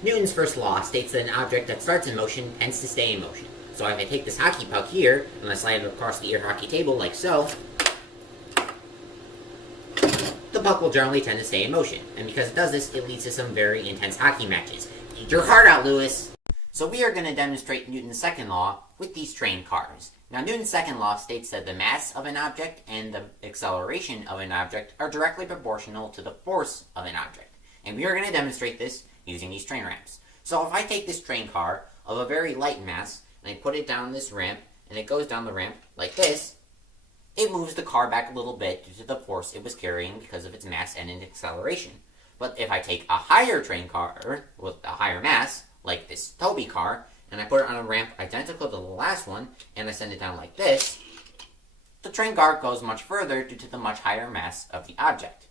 Newton's first law states that an object that starts in motion tends to stay in motion. So if I take this hockey puck here, and I slide it across the air hockey table like so, the puck will generally tend to stay in motion. And because it does this, it leads to some very intense hockey matches. Eat your heart out, Lewis! So we are going to demonstrate Newton's second law with these train cars. Now, Newton's second law states that the mass of an object and the acceleration of an object are directly proportional to the force of an object. And we are going to demonstrate this using these train ramps. So if I take this train car of a very light mass, and I put it down this ramp, and it goes down the ramp like this, it moves the car back a little bit due to the force it was carrying because of its mass and its acceleration. But if I take a higher train car with a higher mass, like this Toby car, and I put it on a ramp identical to the last one, and I send it down like this, the train car goes much further due to the much higher mass of the object.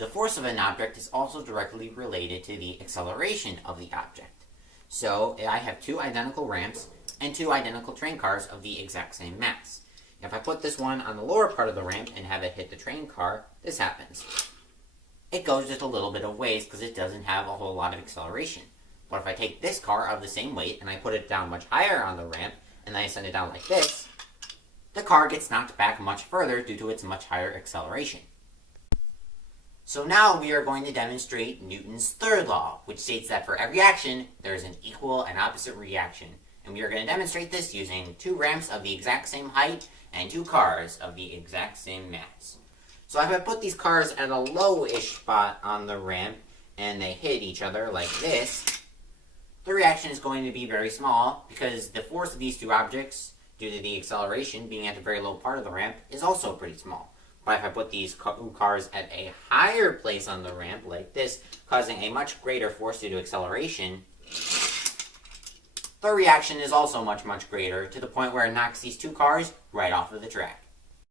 The force of an object is also directly related to the acceleration of the object. So I have two identical ramps and two identical train cars of the exact same mass. If I put this one on the lower part of the ramp and have it hit the train car, this happens. It goes just a little bit of ways because it doesn't have a whole lot of acceleration. But if I take this car of the same weight and I put it down much higher on the ramp and then I send it down like this, the car gets knocked back much further due to its much higher acceleration. So now we are going to demonstrate Newton's third law, which states that for every action, there is an equal and opposite reaction. And we are going to demonstrate this using two ramps of the exact same height and two cars of the exact same mass. So if I put these cars at a low-ish spot on the ramp and they hit each other like this, the reaction is going to be very small because the force of these two objects, due to the acceleration being at a very low part of the ramp, is also pretty small. But if I put these cars at a higher place on the ramp like this, causing a much greater force due to acceleration, the reaction is also much, much greater to the point where it knocks these two cars right off of the track.